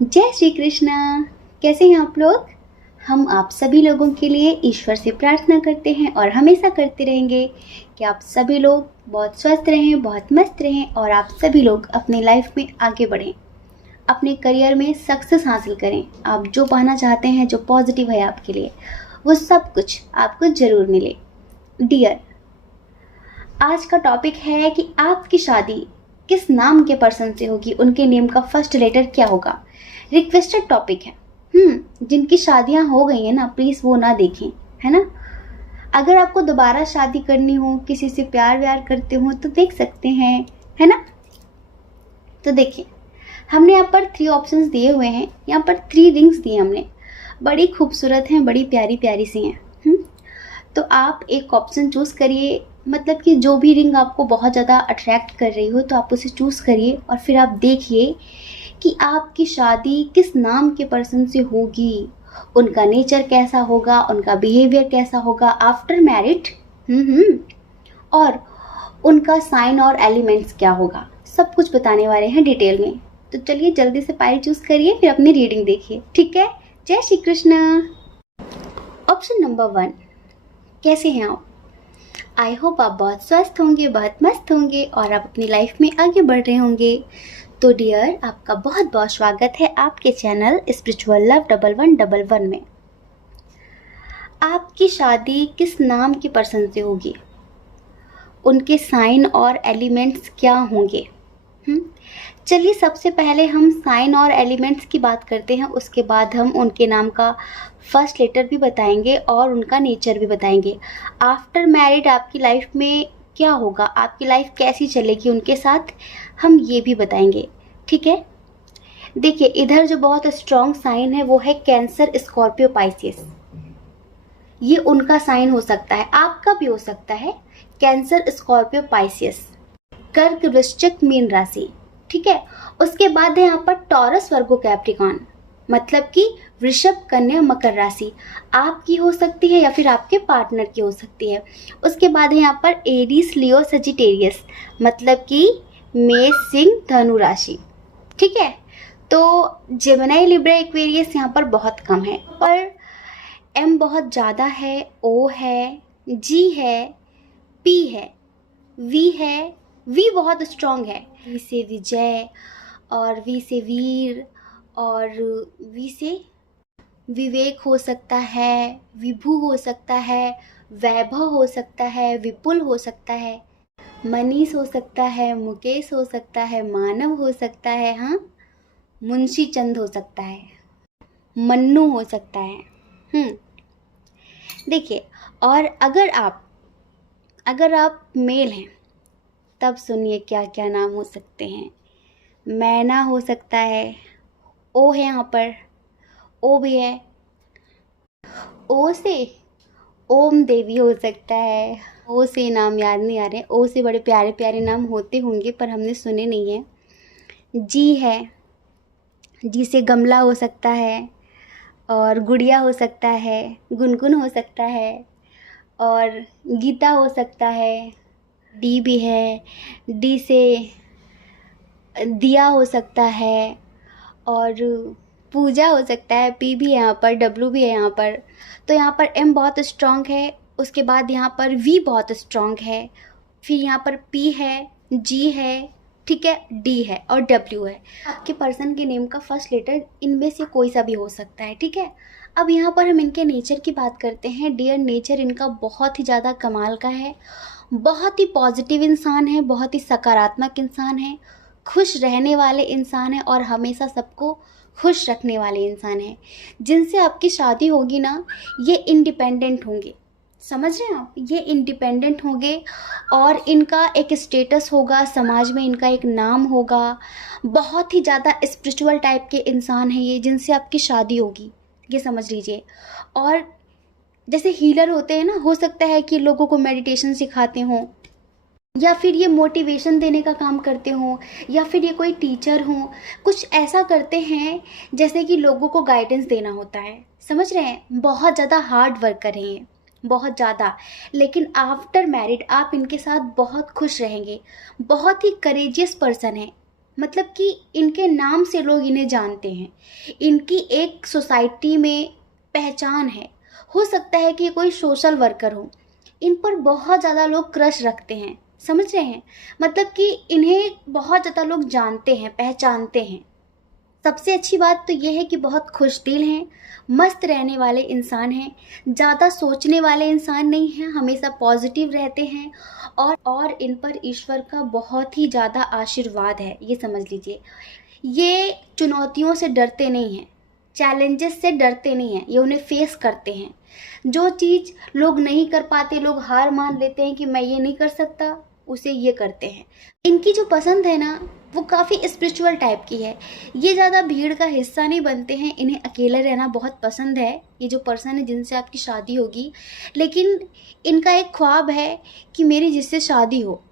जय श्री कृष्णा। कैसे हैं आप लोग? हम आप सभी लोगों के लिए ईश्वर से प्रार्थना करते हैं और हमेशा करते रहेंगे कि आप सभी लोग बहुत स्वस्थ रहें, बहुत मस्त रहें और आप सभी लोग अपनी लाइफ में आगे बढ़ें, अपने करियर में सक्सेस हासिल करें। आप जो पाना चाहते हैं, जो पॉजिटिव है आपके लिए, वो सब कुछ आपको ज़रूर मिले। डियर, आज का टॉपिक है कि आपकी शादी किस नाम के पर्सन से होगी, उनके नेम का फर्स्ट लेटर क्या होगा। रिक्वेस्टेड टॉपिक है। जिनकी शादियां हो गई हैं ना, प्लीज़ वो ना देखें, है ना। अगर आपको दोबारा शादी करनी हो, किसी से प्यार व्यार करते हो तो देख सकते हैं, है ना। तो देखिए, हमने यहाँ पर 3 ऑप्शंस दिए हुए हैं। यहाँ पर 3 रिंग्स दिए हमने, बड़ी खूबसूरत हैं, बड़ी प्यारी प्यारी सी हैं। तो आप एक ऑप्शन चूज़ करिए, मतलब कि जो भी रिंग आपको बहुत ज़्यादा अट्रैक्ट कर रही हो तो आप उसे चूज़ करिए और फिर आप देखिए कि आपकी शादी किस नाम के पर्सन से होगी, उनका नेचर कैसा होगा, उनका बिहेवियर कैसा होगा आफ्टर मैरिड, और उनका साइन और एलिमेंट्स क्या होगा, सब कुछ बताने वाले हैं डिटेल में। तो चलिए जल्दी से पाइल चूज़ करिए, फिर अपनी रीडिंग देखिए, ठीक है। जय श्री कृष्ण। ऑप्शन नंबर 1, कैसे हैं आप? आई होप आप बहुत स्वस्थ होंगे, बहुत मस्त होंगे और आप अपनी लाइफ में आगे बढ़ रहे होंगे। तो डियर, आपका बहुत बहुत स्वागत है आपके चैनल स्पिरिचुअल लव 1111 में। आपकी शादी किस नाम के पर्सन से होगी, उनके साइन और एलिमेंट्स क्या होंगे। चलिए सबसे पहले हम साइन और एलिमेंट्स की बात करते हैं, उसके बाद हम उनके नाम का फर्स्ट लेटर भी बताएंगे और उनका नेचर भी बताएंगे। आफ्टर मैरिड आपकी लाइफ में क्या होगा, आपकी लाइफ कैसी चलेगी उनके साथ, हम ये भी बताएंगे, ठीक है। देखिए, इधर जो बहुत स्ट्रॉन्ग साइन है वो है कैंसर, स्कॉर्पियो, पाइसेस। ये उनका साइन हो सकता है, आपका भी हो सकता है। कैंसर, स्कॉर्पियो, पाइसेस, कर्क, वृश्चिक, मीन राशि, ठीक है। उसके बाद है यहाँ पर टॉरस, वर्गो, कैप्रिकॉन, मतलब कि वृषभ, कन्या, मकर राशि आपकी हो सकती है या फिर आपके पार्टनर की हो सकती है। उसके बाद है यहाँ पर एरीज, लियो, सजिटेरियस, मतलब कि मेष, सिंह, धनु राशि, ठीक है। तो जेमिनी, लिब्रा, एक्वेरियस यहाँ पर बहुत कम है, पर एम बहुत ज़्यादा है, ओ है, जी है, पी है, वी है, वी बहुत स्ट्रॉन्ग है। वी से विजय और वी से वीर और वी से विवेक हो सकता है, विभु हो सकता है, वैभव हो सकता है, विपुल हो सकता है, मनीष हो सकता है, मुकेश हो सकता है, मानव हो सकता है, हाँ, मुंशी चंद हो सकता है, मन्नू हो सकता है। देखिए, और अगर आप मेल हैं तब सुनिए क्या क्या नाम हो सकते हैं। मैना हो सकता है, ओ है यहाँ पर, ओ भी है। ओ से ओम देवी हो सकता है। ओ से नाम याद नहीं आ रहे, ओ से बड़े प्यारे प्यारे नाम होते होंगे पर हमने सुने नहीं हैं। जी है, जी से गमला हो सकता है और गुड़िया हो सकता है, गुनगुन हो सकता है और गीता हो सकता है। डी भी है, डी से दिया हो सकता है और पूजा हो सकता है। पी भी है यहाँ पर, डब्लू भी है यहाँ पर। तो यहाँ पर एम बहुत स्ट्रॉन्ग है, उसके बाद यहाँ पर वी बहुत स्ट्रॉन्ग है, फिर यहाँ पर पी है, जी है, ठीक है, डी है और डब्ल्यू है। आपके पर्सन के नेम का फर्स्ट लेटर इनमें से कोई सा भी हो सकता है, ठीक है। अब यहाँ पर हम इनके नेचर की बात करते हैं। डियर, नेचर इनका बहुत ही ज़्यादा कमाल का है, बहुत ही पॉजिटिव इंसान है, बहुत ही सकारात्मक इंसान है, खुश रहने वाले इंसान है और हमेशा सबको खुश रखने वाले इंसान हैं। जिनसे आपकी शादी होगी ना, ये इंडिपेंडेंट होंगे, समझ रहे हैं आप, ये इंडिपेंडेंट होंगे और इनका एक स्टेटस होगा समाज में, इनका एक नाम होगा। बहुत ही ज़्यादा स्पिरिचुअल टाइप के इंसान हैं ये, जिनसे आपकी शादी होगी, ये समझ लीजिए। और जैसे हीलर होते हैं ना, हो सकता है कि लोगों को मेडिटेशन सिखाते हों, या फिर ये मोटिवेशन देने का काम करते हों, या फिर ये कोई टीचर हों, कुछ ऐसा करते हैं जैसे कि लोगों को गाइडेंस देना होता है, समझ रहे हैं। बहुत ज़्यादा हार्ड वर्क कर रहे हैं, बहुत ज़्यादा, लेकिन आफ्टर मैरिड आप इनके साथ बहुत खुश रहेंगे। बहुत ही करेजियस पर्सन है, मतलब कि इनके नाम से लोग इन्हें जानते हैं, इनकी एक सोसाइटी में पहचान है। हो सकता है कि कोई सोशल वर्कर हो, इन पर बहुत ज़्यादा लोग क्रश रखते हैं, समझ रहे हैं। मतलब कि इन्हें बहुत ज़्यादा लोग जानते हैं, पहचानते हैं। सबसे अच्छी बात तो ये है कि बहुत खुशदिल हैं, मस्त रहने वाले इंसान हैं, ज़्यादा सोचने वाले इंसान नहीं हैं, हमेशा पॉजिटिव रहते हैं। और इन पर ईश्वर का बहुत ही ज़्यादा आशीर्वाद है, ये समझ लीजिए। ये चुनौतियों से डरते नहीं हैं, चैलेंजेस से डरते नहीं हैं, ये उन्हें फेस करते हैं। जो चीज़ लोग नहीं कर पाते, लोग हार मान लेते हैं कि मैं ये नहीं कर सकता, उसे ये करते हैं। इनकी जो पसंद है ना, वो काफ़ी स्पिरिचुअल टाइप की है। ये ज़्यादा भीड़ का हिस्सा नहीं बनते हैं, इन्हें अकेले रहना बहुत पसंद है। ये जो पर्सन है जिनसे आपकी शादी होगी, लेकिन इनका एक ख्वाब है कि मेरी जिससे शादी हो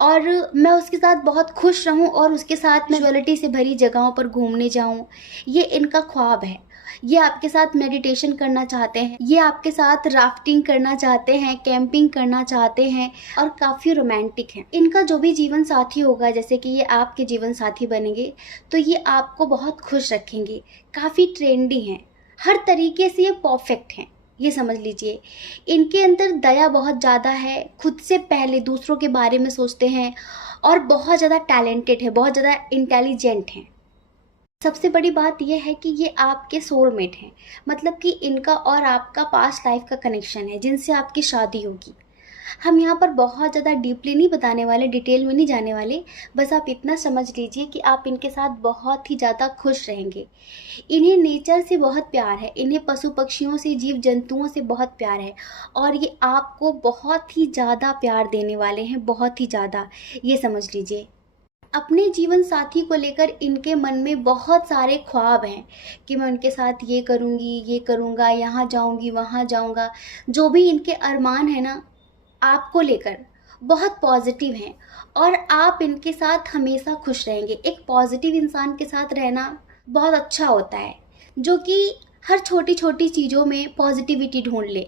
और मैं उसके साथ बहुत खुश रहूं और उसके साथ स्पिरिचुअलिटी से भरी जगहों पर घूमने जाऊं। ये इनका ख्वाब है। ये आपके साथ मेडिटेशन करना चाहते हैं, ये आपके साथ राफ्टिंग करना चाहते हैं, कैंपिंग करना चाहते हैं और काफ़ी रोमांटिक हैं। इनका जो भी जीवन साथी होगा, जैसे कि ये आपके जीवन साथी बनेंगे, तो ये आपको बहुत खुश रखेंगे। काफ़ी ट्रेंडी हैं, हर तरीके से ये परफेक्ट हैं, ये समझ लीजिए। इनके अंदर दया बहुत ज़्यादा है, खुद से पहले दूसरों के बारे में सोचते हैं और बहुत ज़्यादा टैलेंटेड है, बहुत ज़्यादा इंटेलिजेंट हैं। सबसे बड़ी बात यह है कि ये आपके सोलमेट हैं। मतलब कि इनका और आपका पास्ट लाइफ का कनेक्शन है, जिनसे आपकी शादी होगी। हम यहाँ पर बहुत ज़्यादा डीपली नहीं बताने वाले, डिटेल में नहीं जाने वाले। बस आप इतना समझ लीजिए कि आप इनके साथ बहुत ही ज़्यादा खुश रहेंगे। इन्हें नेचर से बहुत प्यार है, इन्हें पशु पक्षियों से, जीव जंतुओं से बहुत प्यार है और ये आपको बहुत ही ज़्यादा प्यार देने वाले हैं, बहुत ही ज़्यादा, ये समझ लीजिए। अपने जीवन साथी को लेकर इनके मन में बहुत सारे ख्वाब हैं कि मैं उनके साथ ये करूँगी, ये करूँगा, यहाँ जाऊँगी, वहाँ जाऊँगा। जो भी इनके अरमान है ना, आपको लेकर बहुत पॉजिटिव हैं और आप इनके साथ हमेशा खुश रहेंगे। एक पॉजिटिव इंसान के साथ रहना बहुत अच्छा होता है, जो कि हर छोटी छोटी चीज़ों में पॉजिटिविटी ढूंढ ले,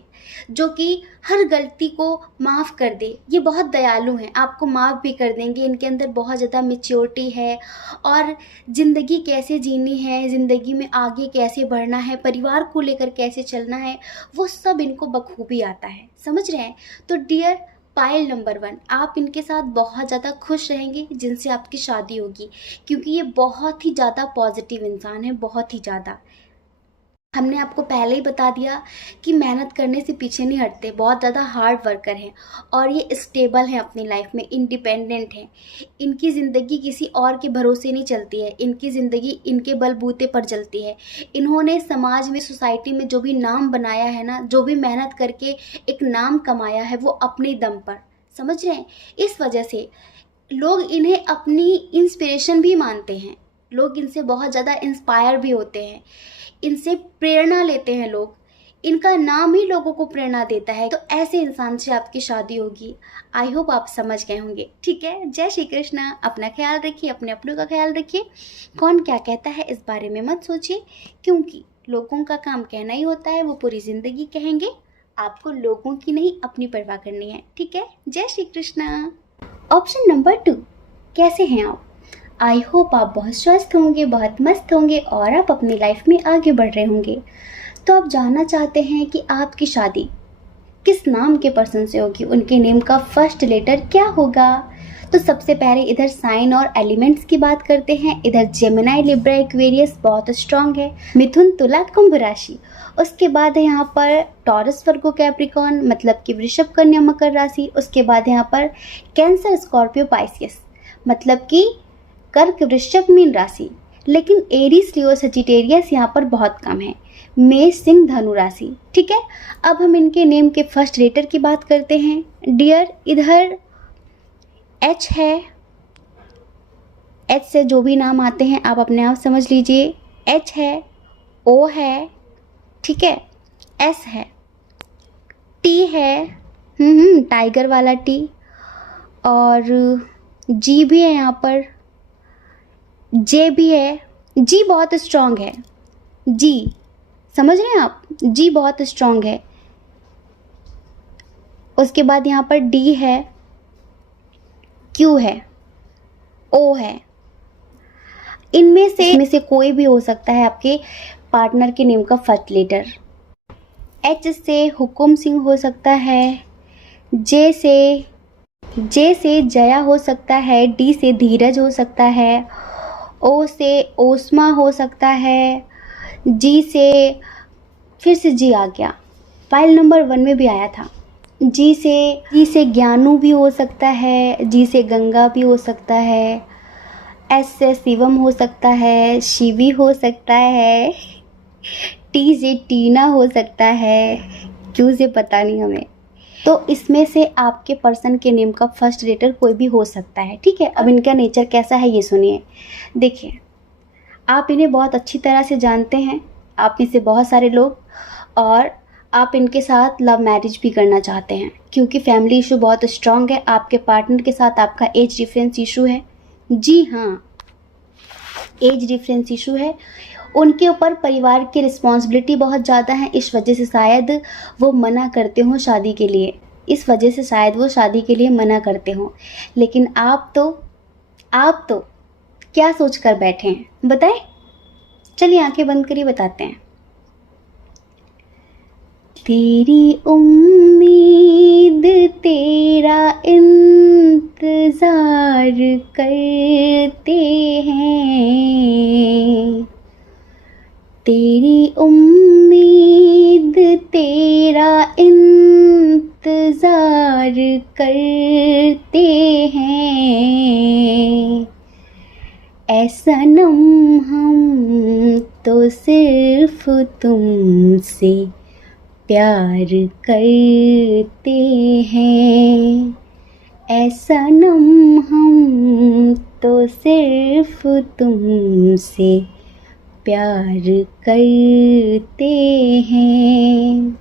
जो कि हर गलती को माफ़ कर दे। ये बहुत दयालु हैं, आपको माफ़ भी कर देंगे। इनके अंदर बहुत ज़्यादा मैच्योरिटी है और ज़िंदगी कैसे जीनी है, ज़िंदगी में आगे कैसे बढ़ना है, परिवार को लेकर कैसे चलना है, वो सब इनको बखूबी आता है, समझ रहे हैं। तो डियर पायल नंबर 1, आप इनके साथ बहुत ज़्यादा खुश रहेंगे जिनसे आपकी शादी होगी, क्योंकि ये बहुत ही ज़्यादा पॉजिटिव इंसान है, बहुत ही ज़्यादा। हमने आपको पहले ही बता दिया कि मेहनत करने से पीछे नहीं हटते, बहुत ज़्यादा हार्ड वर्कर हैं और ये स्टेबल हैं अपनी लाइफ में, इंडिपेंडेंट हैं। इनकी ज़िंदगी किसी और के भरोसे नहीं चलती है, इनकी ज़िंदगी इनके बलबूते पर चलती है। इन्होंने समाज में, सोसाइटी में जो भी नाम बनाया है ना, जो भी मेहनत करके एक नाम कमाया है, वो अपने दम पर, समझ रहे हैं। इस वजह से लोग इन्हें अपनी इंस्पिरेशन भी मानते हैं, लोग इनसे बहुत ज़्यादा इंस्पायर भी होते हैं, इनसे प्रेरणा लेते हैं लोग। इनका नाम ही लोगों को प्रेरणा देता है। तो ऐसे इंसान से आपकी शादी होगी। आई होप आप समझ गए होंगे, ठीक है। जय श्री कृष्णा। अपना ख्याल रखिए, अपने अपनों का ख्याल रखिए। कौन क्या कहता है इस बारे में मत सोचिए, क्योंकि लोगों का काम कहना ही होता है, वो पूरी ज़िंदगी कहेंगे। आपको लोगों की नहीं, अपनी परवाह करनी है, ठीक है। जय श्री कृष्णा। ऑप्शन नंबर 2, कैसे हैं आप? आई होप आप बहुत स्वस्थ होंगे, बहुत मस्त होंगे और आप अपनी लाइफ में आगे बढ़ रहे होंगे। तो आप जानना चाहते हैं कि आपकी शादी किस नाम के पर्सन से होगी, उनके नेम का फर्स्ट लेटर क्या होगा। तो सबसे पहले इधर साइन और एलिमेंट्स की बात करते हैं। इधर जेमिनी, लिब्रा, एक्वेरियस बहुत स्ट्रांग है, मिथुन, तुला, कुंभ राशि। उसके बाद है यहाँ पर टॉरस, वर्गो, कैप्रिकॉर्न, मतलब कि वृषभ, कन्या, मकर राशि। उसके बाद यहाँ पर कैंसर, स्कॉर्पियो, पाइसियस, मतलब कि कर्क, वृश्चिक, मीन राशि। लेकिन एरीज, लियो, सजिटेरियस यहाँ पर बहुत कम है। मेष, सिंह, धनु राशि, ठीक है। अब हम इनके नेम के फर्स्ट लेटर की बात करते हैं। डियर, इधर एच है, एच से जो भी नाम आते हैं आप अपने आप समझ लीजिए। एच है, ओ है, ठीक है, एस है, टी है, टाइगर वाला टी, और जी भी है यहाँ पर, जे भी है। जी बहुत स्ट्रांग है, जी, समझ रहे हैं आप, जी बहुत स्ट्रांग है। उसके बाद यहाँ पर डी है, क्यू है, ओ है, इनमें से कोई भी हो सकता है आपके पार्टनर के नेम का फर्स्ट लेटर। एच से हुकुम सिंह हो सकता है, जे से जया हो सकता है, डी से धीरज हो सकता है, ओ से ओस्मा हो सकता है, जी से फिर से जी आ गया, फाइल नंबर 1 में भी आया था। जी से ज्ञानू भी हो सकता है, जी से गंगा भी हो सकता है, एस से शिवम हो सकता है, शिवी हो सकता है, टी से टीना हो सकता है, क्यों से पता नहीं हमें। तो इसमें से आपके पर्सन के नेम का फर्स्ट लेटर कोई भी हो सकता है, ठीक है। अब इनका नेचर कैसा है ये सुनिए। देखिए, आप इन्हें बहुत अच्छी तरह से जानते हैं, आप में से बहुत सारे लोग, और आप इनके साथ लव मैरिज भी करना चाहते हैं क्योंकि फैमिली इशू बहुत स्ट्रांग है। आपके पार्टनर के साथ आपका एज डिफरेंस इशू है। जी हाँ, एज डिफरेंस इशू है। उनके ऊपर परिवार की रिस्पॉन्सिबिलिटी बहुत ज़्यादा है, इस वजह से शायद वो मना करते हों शादी के लिए, इस वजह से शायद वो शादी के लिए मना करते हों। लेकिन आप तो क्या सोच कर बैठे हैं बताएं? चलिए आंखें बंद करिए, बताते हैं। तेरी उम्मीद तेरा इंतजार करते हैं, तेरी उम्मीद तेरा इंतजार करते हैं, ऐ सनम हम तो सिर्फ तुमसे प्यार करते हैं, ऐ सनम हम तो सिर्फ तुमसे प्यार करते हैं।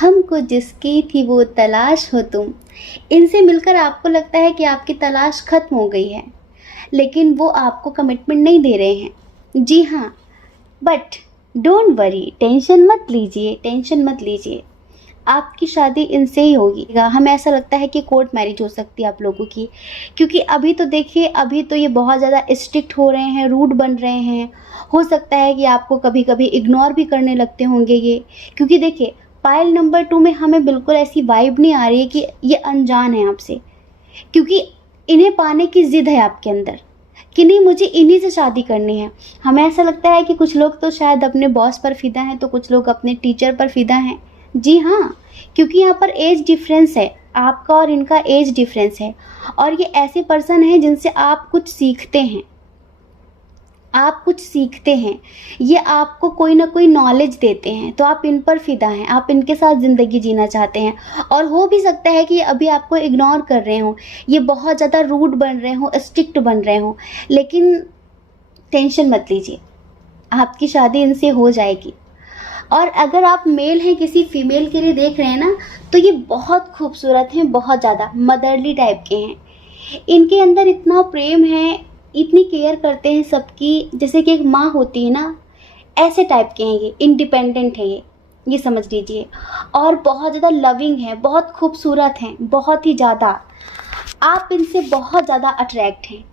हमको जिसकी थी वो तलाश हो तुम। इनसे मिलकर आपको लगता है कि आपकी तलाश खत्म हो गई है, लेकिन वो आपको कमिटमेंट नहीं दे रहे हैं। जी हाँ, बट डोंट वरी, टेंशन मत लीजिए, आपकी शादी इनसे ही होगी। हमें ऐसा लगता है कि कोर्ट मैरिज हो सकती है आप लोगों की, क्योंकि अभी तो देखिए, अभी तो ये बहुत ज़्यादा स्ट्रिक्ट हो रहे हैं, रूड बन रहे हैं। हो सकता है कि आपको कभी कभी इग्नोर भी करने लगते होंगे ये, क्योंकि देखिए पाइल नंबर 2 में हमें बिल्कुल ऐसी वाइब नहीं आ रही है कि ये अनजान है आपसे, क्योंकि इन्हें पाने की ज़िद है आपके अंदर कि नहीं मुझे इन्हीं से शादी करनी है। हमें ऐसा लगता है कि कुछ लोग तो शायद अपने बॉस पर फिदा हैं, तो कुछ लोग अपने टीचर पर फिदा हैं। जी हाँ, क्योंकि यहाँ पर एज डिफरेंस है, आपका और इनका एज डिफरेंस है, और ये ऐसे पर्सन हैं जिनसे आप कुछ सीखते हैं, ये आपको कोई ना कोई नॉलेज देते हैं, तो आप इन पर फिदा हैं, आप इनके साथ ज़िंदगी जीना चाहते हैं। और हो भी सकता है कि ये अभी आपको इग्नोर कर रहे हों, ये बहुत ज़्यादा रूड बन रहे हों, स्ट्रिक्ट बन रहे हों, लेकिन टेंशन मत लीजिए, आपकी शादी इनसे हो जाएगी। और अगर आप मेल हैं किसी फीमेल के लिए देख रहे हैं ना, तो ये बहुत खूबसूरत हैं, बहुत ज़्यादा मदरली टाइप के हैं। इनके अंदर इतना प्रेम है, इतनी केयर करते हैं सबकी, जैसे कि एक माँ होती है ना, ऐसे टाइप के हैं ये, इंडिपेंडेंट है ये समझ लीजिए। और बहुत ज़्यादा लविंग है, बहुत खूबसूरत हैं, बहुत ही ज़्यादा। आप इनसे बहुत ज़्यादा अट्रैक्ट हैं।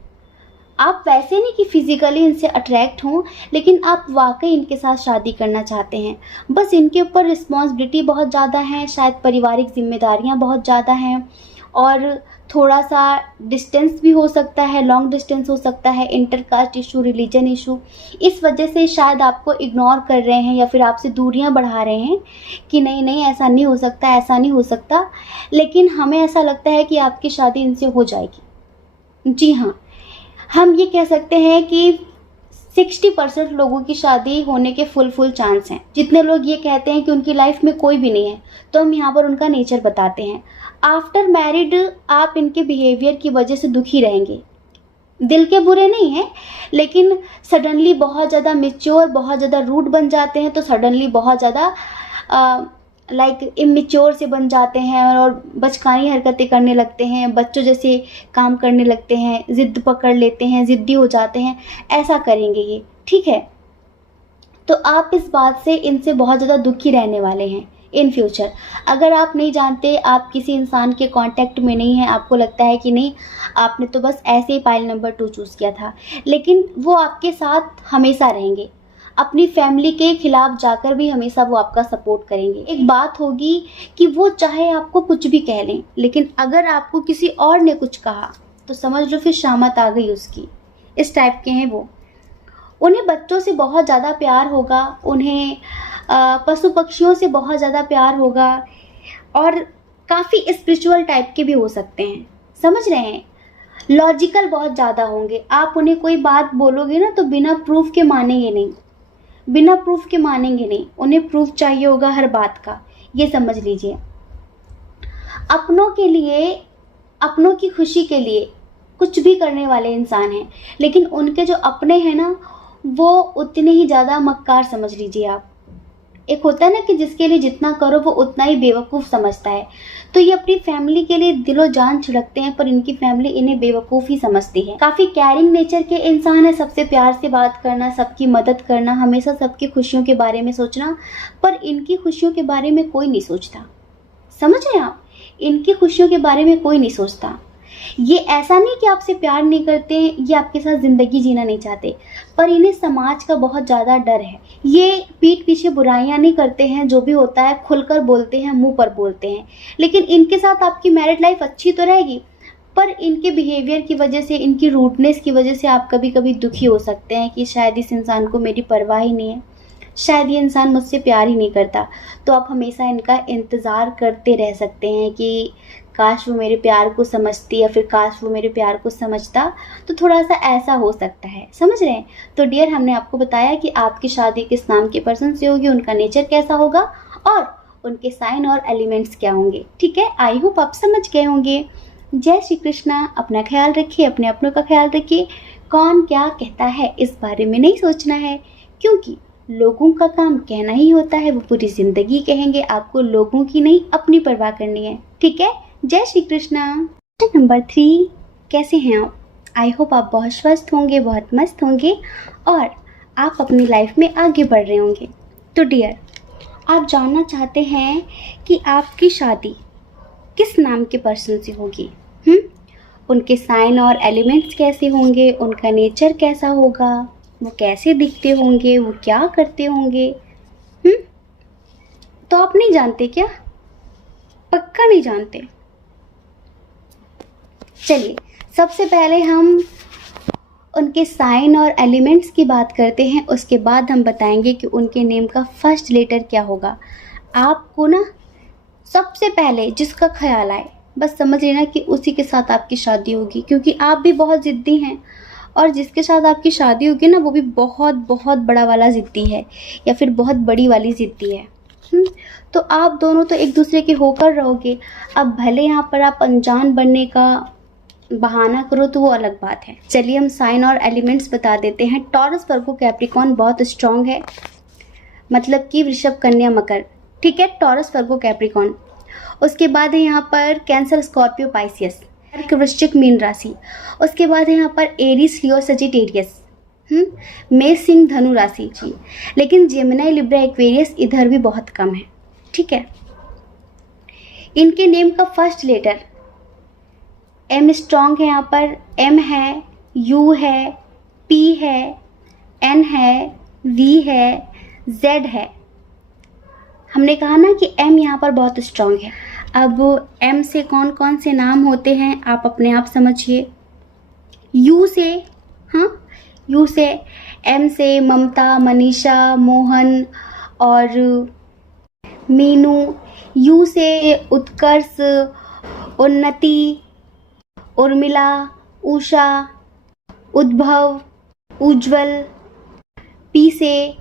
आप वैसे नहीं कि फिज़िकली इनसे अट्रैक्ट हों, लेकिन आप वाकई इनके साथ शादी करना चाहते हैं। बस इनके ऊपर रिस्पॉन्सिबिलिटी बहुत ज़्यादा है, शायद पारिवारिक जिम्मेदारियां बहुत ज़्यादा हैं, और थोड़ा सा डिस्टेंस भी हो सकता है, लॉन्ग डिस्टेंस हो सकता है, इंटरकास्ट इशू, रिलीजन इशू, इस वजह से शायद आपको इग्नोर कर रहे हैं या फिर आपसे दूरियां बढ़ा रहे हैं कि नहीं ऐसा नहीं हो सकता, ऐसा नहीं हो सकता। लेकिन हमें ऐसा लगता है कि आपकी शादी इनसे हो जाएगी। जी हाँ, हम ये कह सकते हैं कि 60% लोगों की शादी होने के फुल चांस हैं। जितने लोग ये कहते हैं कि उनकी लाइफ में कोई भी नहीं है, तो हम यहाँ पर उनका नेचर बताते हैं। आफ्टर मैरिड आप इनके बिहेवियर की वजह से दुखी रहेंगे, दिल के बुरे नहीं हैं, लेकिन सडनली बहुत ज़्यादा मेच्योर, बहुत ज़्यादा रूड बन जाते हैं, तो सडनली बहुत ज़्यादा इमेच्योर से बन जाते हैं और बचकानी हरकतें करने लगते हैं, बच्चों जैसे काम करने लगते हैं, ज़िद्द पकड़ लेते हैं, ज़िद्दी हो जाते हैं, ऐसा करेंगे ये, ठीक है। तो आप इस बात से इनसे बहुत ज़्यादा दुखी रहने वाले हैं, इन फ्यूचर। अगर आप नहीं जानते, आप किसी इंसान के कांटेक्ट में नहीं हैं, आपको लगता है कि नहीं आपने तो बस ऐसे ही पाइल नंबर 2 चूज़ किया था, लेकिन वो आपके साथ हमेशा रहेंगे। अपनी फैमिली के खिलाफ जाकर भी हमेशा वो आपका सपोर्ट करेंगे। एक बात होगी कि वो चाहे आपको कुछ भी कह लें, लेकिन अगर आपको किसी और ने कुछ कहा तो समझ लो फिर शामत आ गई उसकी। इस टाइप के हैं वो। उन्हें बच्चों से बहुत ज़्यादा प्यार होगा, उन्हें पशु पक्षियों से बहुत ज़्यादा प्यार होगा, और काफ़ी स्पिरिचुअल टाइप के भी हो सकते हैं, समझ रहे हैं। लॉजिकल बहुत ज़्यादा होंगे। आप उन्हें कोई बात बोलोगे ना तो बिना प्रूफ के मानेंगे नहीं, बिना प्रूफ के मानेंगे नहीं, उन्हें प्रूफ चाहिए होगा हर बात का, ये समझ लीजिए। अपनों के लिए, अपनों की खुशी के लिए कुछ भी करने वाले इंसान हैं, लेकिन उनके जो अपने हैं ना वो उतने ही ज़्यादा मक्कार, समझ लीजिए आप। एक होता है ना कि जिसके लिए जितना करो वो उतना ही बेवकूफ़ समझता है, तो ये अपनी फैमिली के लिए दिलो जान छिड़कते हैं, पर इनकी फैमिली इन्हें बेवकूफ़ ही समझती है। काफ़ी कैरिंग नेचर के इंसान है, सबसे प्यार से बात करना, सबकी मदद करना, हमेशा सबकी खुशियों के बारे में सोचना, पर इनकी खुशियों के बारे में कोई नहीं सोचता, समझ रहे हैं आप। इनकी खुशियों के बारे में कोई नहीं सोचता। ये ऐसा नहीं कि आपसे प्यार नहीं करते, ये आपके साथ ज़िंदगी जीना नहीं चाहते, पर इन्हें समाज का बहुत ज़्यादा डर है। ये पीठ पीछे बुराइयां नहीं करते हैं, जो भी होता है खुलकर बोलते हैं, मुंह पर बोलते हैं। लेकिन इनके साथ आपकी मैरिड लाइफ अच्छी तो रहेगी, पर इनके बिहेवियर की वजह से, इनकी रूडनेस की वजह से आप कभी कभी दुखी हो सकते हैं कि शायद इस इंसान को मेरी परवाह ही नहीं है, शायद ये इंसान मुझसे प्यार ही नहीं करता। तो आप हमेशा इनका इंतज़ार करते रह सकते हैं कि काश वो मेरे प्यार को समझती, या फिर काश वो मेरे प्यार को समझता। तो थोड़ा सा ऐसा हो सकता है, समझ रहे हैं। तो डियर, हमने आपको बताया कि आपकी शादी किस नाम के पर्सन से होगी, उनका नेचर कैसा होगा, और उनके साइन और एलिमेंट्स क्या होंगे। ठीक है, आई होप आप समझ गए होंगे। जय श्री कृष्णा। अपना ख्याल रखिए, अपने अपनों का ख्याल रखिए। कौन क्या कहता है इस बारे में नहीं सोचना है, क्योंकि लोगों का काम कहना ही होता है, वो पूरी ज़िंदगी कहेंगे। आपको लोगों की नहीं, अपनी परवाह करनी है। ठीक है, जय श्री कृष्णा। नंबर 3, कैसे हैं आप? आई होप आप बहुत स्वस्थ होंगे, बहुत मस्त होंगे, और आप अपनी लाइफ में आगे बढ़ रहे होंगे। तो डियर, आप जानना चाहते हैं कि आपकी शादी किस नाम के पर्सन से होगी। उनके साइन और एलिमेंट्स कैसे होंगे, उनका नेचर कैसा होगा, वो कैसे दिखते होंगे, वो क्या करते होंगे। तो आप नहीं जानते क्या? पक्का नहीं जानते? चलिए, सबसे पहले हम उनके साइन और एलिमेंट्स की बात करते हैं, उसके बाद हम बताएंगे कि उनके नेम का फर्स्ट लेटर क्या होगा। आपको ना सबसे पहले जिसका ख्याल आए बस समझ लेना कि उसी के साथ आपकी शादी होगी, क्योंकि आप भी बहुत ज़िद्दी हैं, और जिसके साथ आपकी शादी होगी ना वो भी बहुत बहुत बड़ा वाला ज़िद्दी है, या फिर बहुत बड़ी वाली ज़िद्दी है। तो आप दोनों तो एक दूसरे के होकर रहोगे। अब भले यहाँ पर आप अनजान बनने का बहाना करो तो वो अलग बात है। चलिए हम साइन और एलिमेंट्स बता देते हैं। टॉरस, वर्गो, कैप्रिकॉर्न बहुत स्ट्रॉन्ग है, मतलब कि वृषभ, कन्या, मकर। ठीक है, टॉरस, वर्गो, कैप्रिकॉर्न। उसके बाद है यहाँ पर कैंसर, स्कॉर्पियो, पाइसियस, वृश्चिक, मीन राशि। उसके बाद है यहाँ पर एरीज, लियो, सजिटेरियस, मेष, सिंह, धनु राशि जी। लेकिन जेमिनी, लिब्रा, एक्वेरियस इधर भी बहुत कम है। ठीक है, इनके नेम का फर्स्ट लेटर एम स्ट्रॉन्ग है। यहाँ पर एम है, यू है, पी है, एन है, वी है, जेड है। हमने कहा ना कि एम यहाँ पर बहुत स्ट्रॉन्ग है। अब एम से कौन कौन से नाम होते हैं आप अपने आप समझिए। यू से, यू से, एम से ममता, मनीषा, मोहन और मीनू। यू से उत्कर्ष, उन्नति, उर्मिला, उषा, उद्भव, उज्जवल। पी से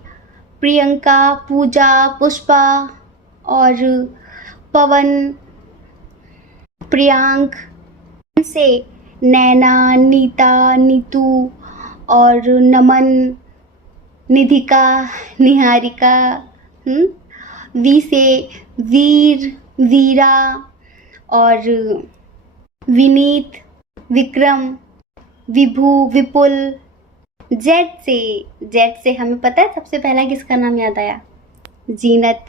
प्रियंका, पूजा, पुष्पा और पवन, प्रियांक। से नैना, नीता, नीतू और नमन, निधिका, निहारिका। वी से वीर, वीरा और विनीत, विक्रम, विभू, विपुल। जेड से हमें पता है सबसे पहला किसका नाम याद आया? जीनत।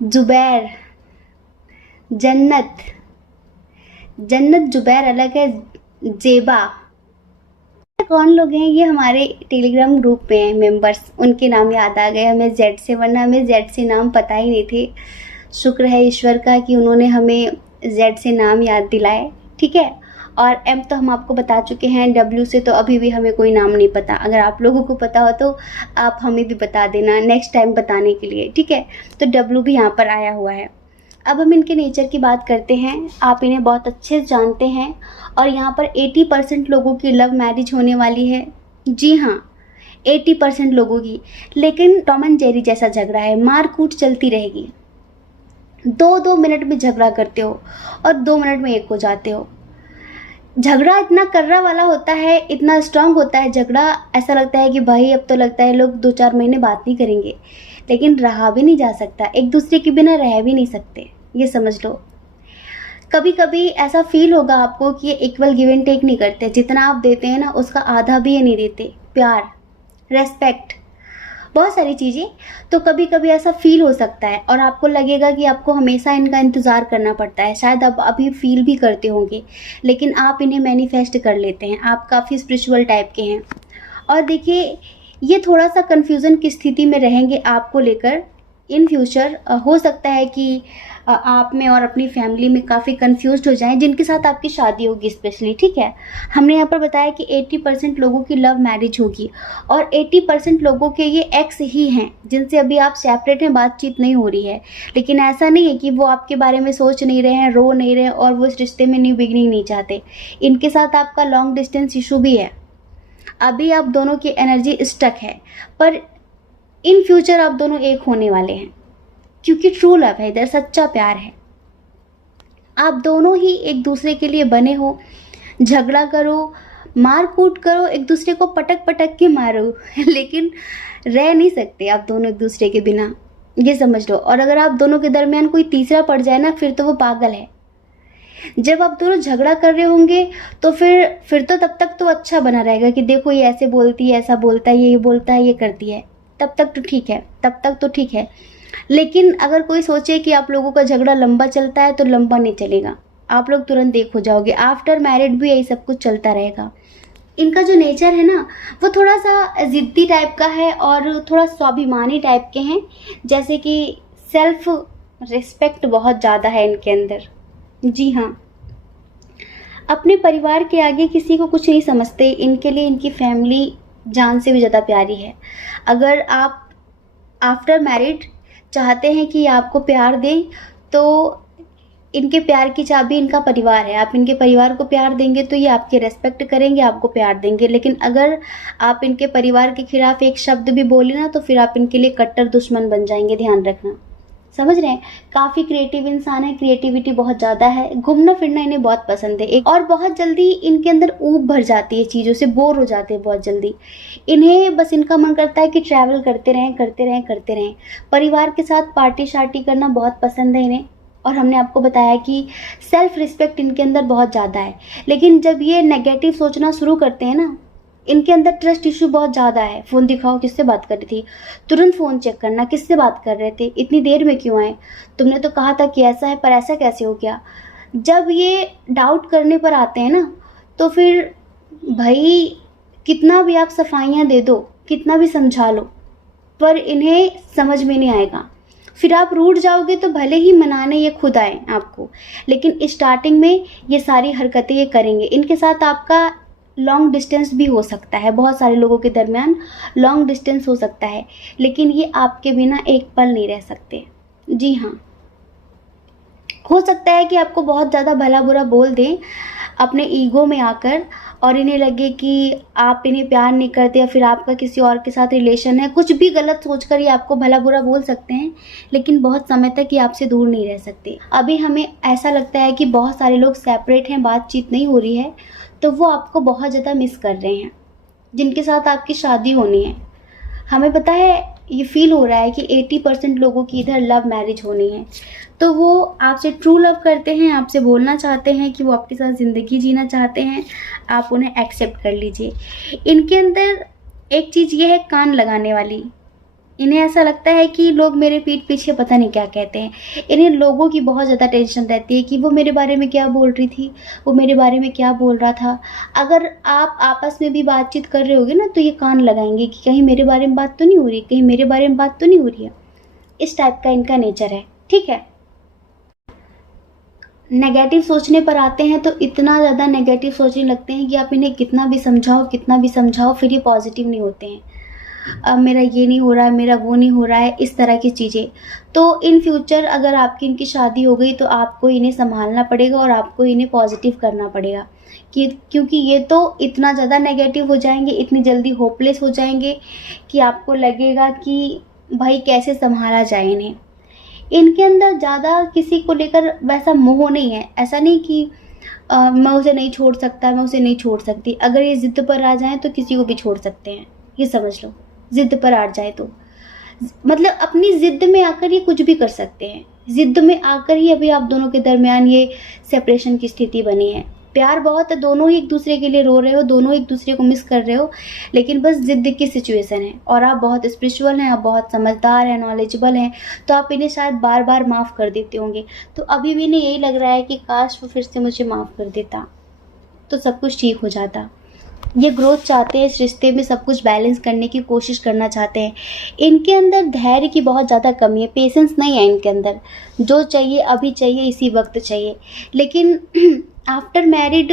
जुबैर, जन्नत, जन्नत जुबैर अलग है, जेबा। कौन लोग हैं ये? हमारे टेलीग्राम ग्रुप में हैं मेंबर्स, उनके नाम याद आ गए हमें जेड से, वरना हमें जेड से नाम पता ही नहीं थे। शुक्र है ईश्वर का कि उन्होंने हमें जेड से नाम याद दिलाए, ठीक है। और एम तो हम आपको बता चुके हैं, डब्ल्यू से तो अभी भी हमें कोई नाम नहीं पता। अगर आप लोगों को पता हो तो आप हमें भी बता देना नेक्स्ट टाइम बताने के लिए, ठीक है। तो डब्ल्यू भी यहाँ पर आया हुआ है। अब हम इनके नेचर की बात करते हैं। आप इन्हें बहुत अच्छे से जानते हैं और यहाँ पर 80% लोगों की लव मैरिज होने वाली है। जी हाँ, 80% लोगों की। लेकिन टॉम एंड जेरी जैसा झगड़ा है, मार कूट चलती रहेगी। 2-2 मिनट में झगड़ा करते हो और 2 मिनट में एक हो जाते हो। झगड़ा इतना कर्रा वाला होता है, इतना स्ट्रांग होता है झगड़ा, ऐसा लगता है कि भाई अब तो लगता है लोग 2-4 महीने बात नहीं करेंगे। लेकिन रहा भी नहीं जा सकता, एक दूसरे के बिना रह भी नहीं सकते, ये समझ लो। कभी कभी ऐसा फील होगा आपको कि ये इक्वल गिव एंड टेक नहीं करते, जितना आप देते हैं ना उसका आधा भी ये नहीं देते। प्यार, रेस्पेक्ट, बहुत सारी चीज़ें। तो कभी कभी ऐसा फील हो सकता है और आपको लगेगा कि आपको हमेशा इनका इंतज़ार करना पड़ता है। शायद आप अभी फील भी करते होंगे, लेकिन आप इन्हें मैनिफेस्ट कर लेते हैं। आप काफ़ी स्पिरिचुअल टाइप के हैं। और देखिए, ये थोड़ा सा कन्फ्यूज़न की स्थिति में रहेंगे आपको लेकर इन फ्यूचर। हो सकता है कि आप में और अपनी फैमिली में काफ़ी कंफ्यूज्ड हो जाएं, जिनके साथ आपकी शादी होगी स्पेशली, ठीक है। हमने यहाँ पर बताया कि 80% लोगों की लव मैरिज होगी और 80% लोगों के ये एक्स ही हैं जिनसे अभी आप सेपरेट हैं, बातचीत नहीं हो रही है। लेकिन ऐसा नहीं है कि वो आपके बारे में सोच नहीं रहे हैं, रो नहीं रहे हैं और वो इस रिश्ते में न्यू बिगिनिंग नहीं चाहते। इनके साथ आपका लॉन्ग डिस्टेंस इशू भी है। अभी आप दोनों की एनर्जी स्टक है, पर इन फ्यूचर आप दोनों एक होने वाले हैं, क्योंकि ट्रू लव है, इधर सच्चा प्यार है। आप दोनों ही एक दूसरे के लिए बने हो। झगड़ा करो, मार कूट करो, एक दूसरे को पटक पटक के मारो, लेकिन रह नहीं सकते आप दोनों एक दूसरे के बिना, ये समझ लो। और अगर आप दोनों के दरमियान कोई तीसरा पड़ जाए ना, फिर तो वो पागल है। जब आप दोनों झगड़ा कर रहे होंगे तो फिर तो तब तक तो अच्छा बना रहेगा कि देखो ये ऐसे बोलती है, ऐसा बोलता है, ये बोलता है, ये करती है, तब तक तो ठीक है, तब तक तो ठीक है। लेकिन अगर कोई सोचे कि आप लोगों का झगड़ा लंबा चलता है, तो लंबा नहीं चलेगा, आप लोग तुरंत एक हो जाओगे। आफ्टर मैरिड भी यही सब कुछ चलता रहेगा। इनका जो नेचर है ना, वो थोड़ा सा ज़िद्दी टाइप का है और थोड़ा स्वाभिमानी टाइप के हैं। जैसे कि सेल्फ रिस्पेक्ट बहुत ज़्यादा है इनके अंदर। जी हाँ, अपने परिवार के आगे किसी को कुछ नहीं समझते। इनके लिए इनकी फैमिली जान से भी ज़्यादा प्यारी है। अगर आप आफ्टर मैरिड चाहते हैं कि आपको प्यार दें, तो इनके प्यार की चाबी इनका परिवार है। आप इनके परिवार को प्यार देंगे तो ये आपकी रेस्पेक्ट करेंगे, आपको प्यार देंगे। लेकिन अगर आप इनके परिवार के खिलाफ एक शब्द भी बोले ना, तो फिर आप इनके लिए कट्टर दुश्मन बन जाएंगे, ध्यान रखना। समझ रहे हैं? काफ़ी क्रिएटिव इंसान है, क्रिएटिविटी बहुत ज़्यादा है, घूमना फिरना इन्हें बहुत पसंद है। और बहुत जल्दी इनके अंदर ऊब भर जाती है, चीज़ों से बोर हो जाते हैं बहुत जल्दी। इन्हें बस इनका मन करता है कि ट्रैवल करते रहें, करते रहें, करते रहें। परिवार के साथ पार्टी शार्टी करना बहुत पसंद है इन्हें। और हमने आपको बताया कि सेल्फ रिस्पेक्ट इनके अंदर बहुत ज़्यादा है। लेकिन जब ये नेगेटिव सोचना शुरू करते हैं ना, इनके अंदर ट्रस्ट इशू बहुत ज़्यादा है। फ़ोन दिखाओ, किससे बात कर रही थी, तुरंत फ़ोन चेक करना, किससे बात कर रहे थे, इतनी देर में क्यों आए, तुमने तो कहा था कि ऐसा है पर ऐसा कैसे हो गया। जब ये डाउट करने पर आते हैं ना, तो फिर भाई कितना भी आप सफाइयाँ दे दो, कितना भी समझा लो, पर इन्हें समझ में नहीं आएगा। फिर आप रूठ जाओगे तो भले ही मनाने ये खुद आए आपको, लेकिन स्टार्टिंग में ये सारी हरकतें ये करेंगे। इनके साथ आपका लॉन्ग डिस्टेंस भी हो सकता है, बहुत सारे लोगों के दरमियान लॉन्ग डिस्टेंस हो सकता है, लेकिन ये आपके बिना एक पल नहीं रह सकते। जी हाँ, हो सकता है कि आपको बहुत ज़्यादा भला बुरा बोल दें अपने ईगो में आकर, और इन्हें लगे कि आप इन्हें प्यार नहीं करते या फिर आपका किसी और के साथ रिलेशन है। कुछ भी गलत सोचकर ये आपको भला बुरा बोल सकते हैं, लेकिन बहुत समय तक ये आपसे दूर नहीं रह सकते। अभी हमें ऐसा लगता है कि बहुत सारे लोग सेपरेट हैं, बातचीत नहीं हो रही है, तो वो आपको बहुत ज़्यादा मिस कर रहे हैं, जिनके साथ आपकी शादी होनी है। हमें पता है, ये फील हो रहा है कि 80% लोगों की इधर लव मैरिज होनी है, तो वो आपसे ट्रू लव करते हैं, आपसे बोलना चाहते हैं कि वो आपके साथ ज़िंदगी जीना चाहते हैं। आप उन्हें एक्सेप्ट कर लीजिए। इनके अंदर एक चीज़ ये है, कान लगाने वाली। इन्हें ऐसा लगता है कि लोग मेरे पीठ पीछे पता नहीं क्या कहते हैं। इन्हें लोगों की बहुत ज़्यादा टेंशन रहती है कि वो मेरे बारे में क्या बोल रही थी, वो मेरे बारे में क्या बोल रहा था। अगर आप आपस में भी बातचीत कर रहे होगे ना, तो ये कान लगाएंगे कि कहीं मेरे बारे में बात तो नहीं हो रही, कहीं मेरे बारे में बात तो नहीं हो रही है। इस टाइप का इनका नेचर है, ठीक है। नेगेटिव सोचने पर आते हैं तो इतना ज़्यादा नेगेटिव सोचने लगते हैं कि आप इन्हें कितना भी समझाओ फिर ये पॉजिटिव नहीं होते हैं। अब मेरा ये नहीं हो रहा है, मेरा वो नहीं हो रहा है, इस तरह की चीज़ें। तो इन फ्यूचर अगर आपकी इनकी शादी हो गई तो आपको इन्हें संभालना पड़ेगा और आपको इन्हें पॉजिटिव करना पड़ेगा कि क्योंकि ये तो इतना ज़्यादा नेगेटिव हो जाएंगे, इतनी जल्दी होपलेस हो जाएंगे कि आपको लगेगा कि भाई कैसे संभाला जाए इन्हें। इनके अंदर ज़्यादा किसी को लेकर वैसा मोह नहीं है। ऐसा नहीं कि मैं उसे नहीं छोड़ सकता, मैं उसे नहीं छोड़ सकती। अगर ये ज़िद पर आ जाएँ तो किसी को भी छोड़ सकते हैं, ये समझ लो। ज़िद पर आ जाए तो मतलब अपनी ज़िद में आकर ये कुछ भी कर सकते हैं। ज़िद में आकर ही अभी आप दोनों के दरमियान ये सेपरेशन की स्थिति बनी है। प्यार बहुत है, दोनों ही एक दूसरे के लिए रो रहे हो, दोनों एक दूसरे को मिस कर रहे हो, लेकिन बस ज़िद की सिचुएशन है। और आप बहुत स्पिरिचुअल हैं, आप बहुत समझदार हैं, नॉलेजेबल हैं, तो आप इन्हें शायद बार बार माफ़ कर देते होंगे। तो अभी भी इन्हें यही लग रहा है कि काश वो फिर से मुझे माफ़ कर देता तो सब कुछ ठीक हो जाता। ये ग्रोथ चाहते हैं, इस रिश्ते में सब कुछ बैलेंस करने की कोशिश करना चाहते हैं। इनके अंदर धैर्य की बहुत ज़्यादा कमी है, पेशेंस नहीं है इनके अंदर। जो चाहिए अभी चाहिए, इसी वक्त चाहिए। लेकिन आफ्टर मैरिड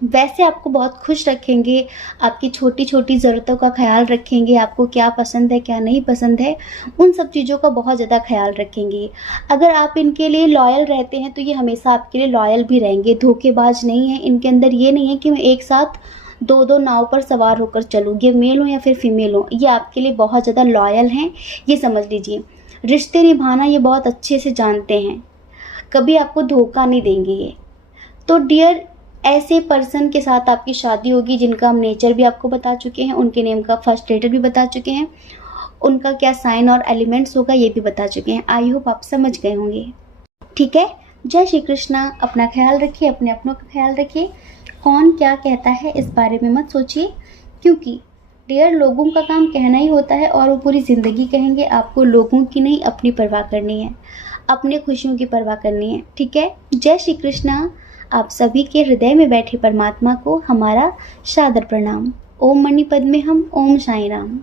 वैसे आपको बहुत खुश रखेंगे, आपकी छोटी छोटी ज़रूरतों का ख्याल रखेंगे, आपको क्या पसंद है क्या नहीं पसंद है, उन सब चीज़ों का बहुत ज़्यादा ख्याल रखेंगे। अगर आप इनके लिए लॉयल रहते हैं तो ये हमेशा आपके लिए लॉयल भी रहेंगे, धोखेबाज नहीं है। इनके अंदर ये नहीं है कि मैं एक साथ दो दो नाव पर सवार होकर चलूँ, ये मेल हो या फिर फीमेल हो। ये आपके लिए बहुत ज़्यादा लॉयल हैं, ये समझ लीजिए। रिश्ते निभाना ये बहुत अच्छे से जानते हैं, कभी आपको धोखा नहीं देंगे ये। तो डियर, ऐसे पर्सन के साथ आपकी शादी होगी जिनका हम नेचर भी आपको बता चुके हैं, उनके नेम का फर्स्ट लेटर भी बता चुके हैं, उनका क्या साइन और एलिमेंट्स होगा ये भी बता चुके हैं। आई होप आप समझ गए होंगे, ठीक है। जय श्री कृष्णा। अपना ख्याल रखिए, अपने अपनों का ख्याल रखिए। कौन क्या कहता है इस बारे में मत सोचिए, क्योंकि डियर लोगों का काम कहना ही होता है और वो पूरी ज़िंदगी कहेंगे। आपको लोगों की नहीं अपनी परवाह करनी है, अपने खुशियों की परवाह करनी है, ठीक है। जय श्री कृष्णा। आप सभी के हृदय में बैठे परमात्मा को हमारा सादर प्रणाम। ओम मणि पद्मे हम, ओम साई राम।